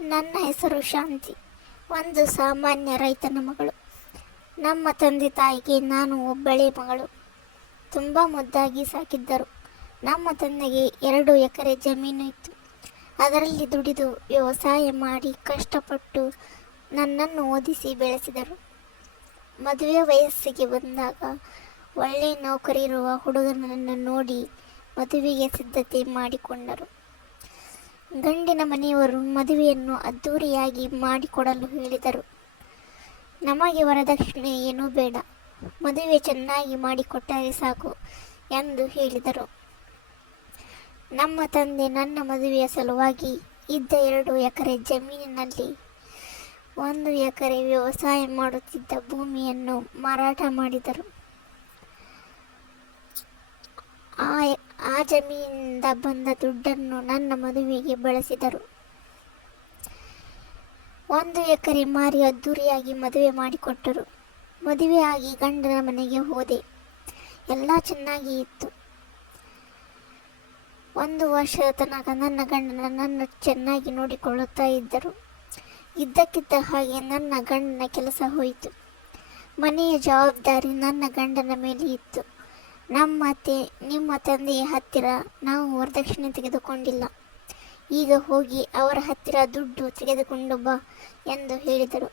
ನನ್ನ ಹೆಸರು ಶಾಂತಿ, ಒಂದು ಸಾಮಾನ್ಯ ರೈತನ ಮಗಳು. ನಮ್ಮ ತಂದೆ ತಾಯಿಗೆ ನಾನು ಒಬ್ಬಳೇ ಮಗಳು. ತುಂಬ ಮುದ್ದಾಗಿ ಸಾಕಿದ್ದರು. ನಮ್ಮ ತಂದೆಗೆ ಎರಡು ಎಕರೆ ಜಮೀನು ಇತ್ತು. ಅದರಲ್ಲಿ ದುಡಿದು ವ್ಯವಸಾಯ ಮಾಡಿ ಕಷ್ಟಪಟ್ಟು ನನ್ನನ್ನು ಓದಿಸಿ ಬೆಳೆಸಿದರು. ಮದುವೆ ವಯಸ್ಸಿಗೆ ಬಂದಾಗ ಒಳ್ಳೆಯ ನೌಕರಿ ಇರುವ ಹುಡುಗನನ್ನು ನೋಡಿ ಮದುವೆಗೆ ಸಿದ್ಧತೆ ಮಾಡಿಕೊಂಡರು. ಗಂಡಿನ ಮನೆಯವರು ಮದುವೆಯನ್ನು ಅದ್ದೂರಿಯಾಗಿ ಮಾಡಿಕೊಡಲು ಹೇಳಿದರು. ನಮಗೆ ವರದಕ್ಷಿಣೆ ಏನೂ ಬೇಡ. ಮದುವೆ ಚೆನ್ನಾಗಿ ಮಾಡಿಕೊಟ್ಟರೆ ಸಾಕು ಎಂದು ಹೇಳಿದರು. ನಮ್ಮ ತಂದೆ ನನ್ನ ಮದುವೆಯ ಸಲುವಾಗಿ ಇದ್ದ ಎರಡು ಎಕರೆ ಜಮೀನಿನಲ್ಲಿ ಒಂದು ಎಕರೆ ವ್ಯವಸಾಯ ಮಾಡುತ್ತಿದ್ದ ಭೂಮಿಯನ್ನು ಮಾರಾಟ ಮಾಡಿದರು. ಆ ಜಮೀನಿನಿಂದ ಬಂದ ದುಡ್ಡನ್ನು ನನ್ನ ಮದುವೆಗೆ ಬಳಸಿದರು. ಒಂದು ಎಕರೆ ಮಾರಿ ಅದ್ದೂರಿಯಾಗಿ ಮದುವೆ ಮಾಡಿಕೊಟ್ಟರು. ಮದುವೆ ಆಗಿ ಗಂಡನ ಮನೆಗೆ ಹೋದೆ. ಎಲ್ಲ ಚೆನ್ನಾಗಿ ಇತ್ತು. ಒಂದು ವರ್ಷದ ತನಕ ನನ್ನ ಗಂಡನ ನನ್ನನ್ನು ಚೆನ್ನಾಗಿ ನೋಡಿಕೊಳ್ಳುತ್ತಾ ಇದ್ದರು. ಇದ್ದಕ್ಕಿದ್ದ ಹಾಗೆ ನನ್ನ ಗಂಡನ ಕೆಲಸ ಹೋಯಿತು. ಮನೆಯ ಜವಾಬ್ದಾರಿ ನನ್ನ ಗಂಡನ ಮೇಲೆ ಇತ್ತು. ನಮ್ಮ ಅತ್ತೆ, ನಿಮ್ಮ ತಂದೆಯ ಹತ್ತಿರ ನಾವು ವರದಕ್ಷಿಣೆ ತೆಗೆದುಕೊಂಡಿಲ್ಲ. ಈಗ ಹೋಗಿ ಅವರ ಹತ್ತಿರ ದುಡ್ಡು ತೆಗೆದುಕೊಂಡು ಬಾ ಎಂದು ಹೇಳಿದರು.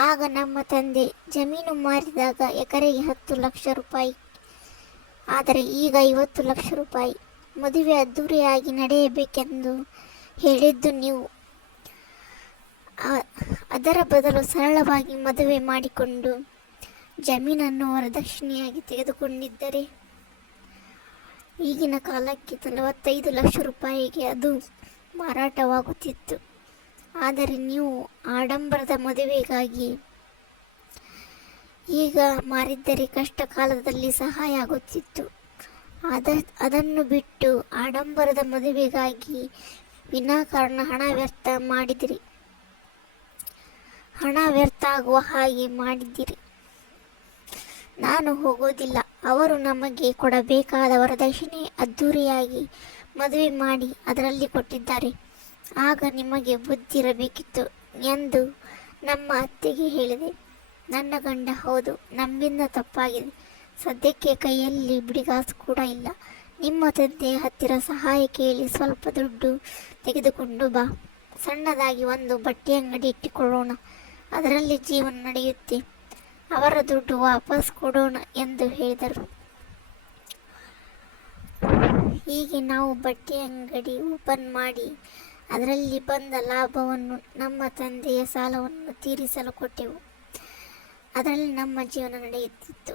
ಆಗ ನಮ್ಮ ತಂದೆ ಜಮೀನು ಮಾರಿದಾಗ ಎಕರೆಗೆ ಹತ್ತು ಲಕ್ಷ ರೂಪಾಯಿ. ಆದರೆ ಈಗ ಐವತ್ತು ಲಕ್ಷ ರೂಪಾಯಿ. ಮದುವೆ ಅದ್ದೂರಿಯಾಗಿ ನಡೆಯಬೇಕೆಂದು ಹೇಳಿದ್ದು ನೀವು. ಅದರ ಬದಲು ಸರಳವಾಗಿ ಮದುವೆ ಮಾಡಿಕೊಂಡು ಜಮೀನನ್ನು ವರದಕ್ಷಿಣೆಯಾಗಿ ತೆಗೆದುಕೊಂಡಿದ್ದರೆ ಈಗಿನ ಕಾಲಕ್ಕೆ ನಲವತ್ತೈದು ಲಕ್ಷ ರೂಪಾಯಿಗೆ ಅದು ಮಾರಾಟವಾಗುತ್ತಿತ್ತು. ಆದರೆ ನೀವು ಆಡಂಬರದ ಮದುವೆಗಾಗಿ ಈಗ ಮಾರಿದ್ದರೆ ಕಷ್ಟ ಕಾಲದಲ್ಲಿ ಸಹಾಯ ಆಗುತ್ತಿತ್ತು. ಅದ, ಅದನ್ನು ಬಿಟ್ಟು ಆಡಂಬರದ ಮದುವೆಗಾಗಿ ವಿನಾಕಾರಣ ಹಣ ವ್ಯರ್ಥ ಮಾಡಿದಿರಿ. ಹಣ ವ್ಯರ್ಥ ಆಗುವ ಹಾಗೆ ಮಾಡಿದ್ದೀರಿ ನಾನು ಹೋಗೋದಿಲ್ಲ. ಅವರು ನಮಗೆ ಕೊಡಬೇಕಾದ ವರದಕ್ಷಿಣೆ ಅದ್ಧೂರಿಯಾಗಿ ಮದುವೆ ಮಾಡಿ ಅದರಲ್ಲಿ ಕೊಟ್ಟಿದ್ದಾರೆ. ಆಗ ನಿಮಗೆ ಬುದ್ಧಿರಬೇಕಿತ್ತು ಎಂದು ನಮ್ಮ ಅತ್ತೆಗೆ ಹೇಳಿದೆ. ನನ್ನ ಗಂಡ ಹೌದು, ನಮ್ಮಿಂದ ತಪ್ಪಾಗಿದೆ. ಸದ್ಯಕ್ಕೆ ಕೈಯಲ್ಲಿ ಬಿಡಿಗಾಸು ಕೂಡ ಇಲ್ಲ. ನಿಮ್ಮ ತಂದೆ ಹತ್ತಿರ ಸಹಾಯ ಕೇಳಿ ಸ್ವಲ್ಪ ದುಡ್ಡು ತೆಗೆದುಕೊಂಡು ಬಾ. ಸಣ್ಣದಾಗಿ ಒಂದು ಬಟ್ಟೆ ಅಂಗಡಿ ಇಟ್ಟುಕೊಳ್ಳೋಣ. ಅದರಲ್ಲಿ ಜೀವನ ನಡೆಯುತ್ತೆ. ಅವರ ದುಡ್ಡು ವಾಪಸ್ ಕೊಡೋಣ ಎಂದು ಹೇಳಿದರು. ಹೀಗೆ ನಾವು ಬಟ್ಟೆ ಅಂಗಡಿ ಓಪನ್ ಮಾಡಿ ಅದರಲ್ಲಿ ಬಂದ ಲಾಭವನ್ನು ನಮ್ಮ ತಂದೆಯ ಸಾಲವನ್ನು ತೀರಿಸಲು ಕೊಟ್ಟೆವು. ಅದರಲ್ಲಿ ನಮ್ಮ ಜೀವನ ನಡೆಯುತ್ತಿತ್ತು.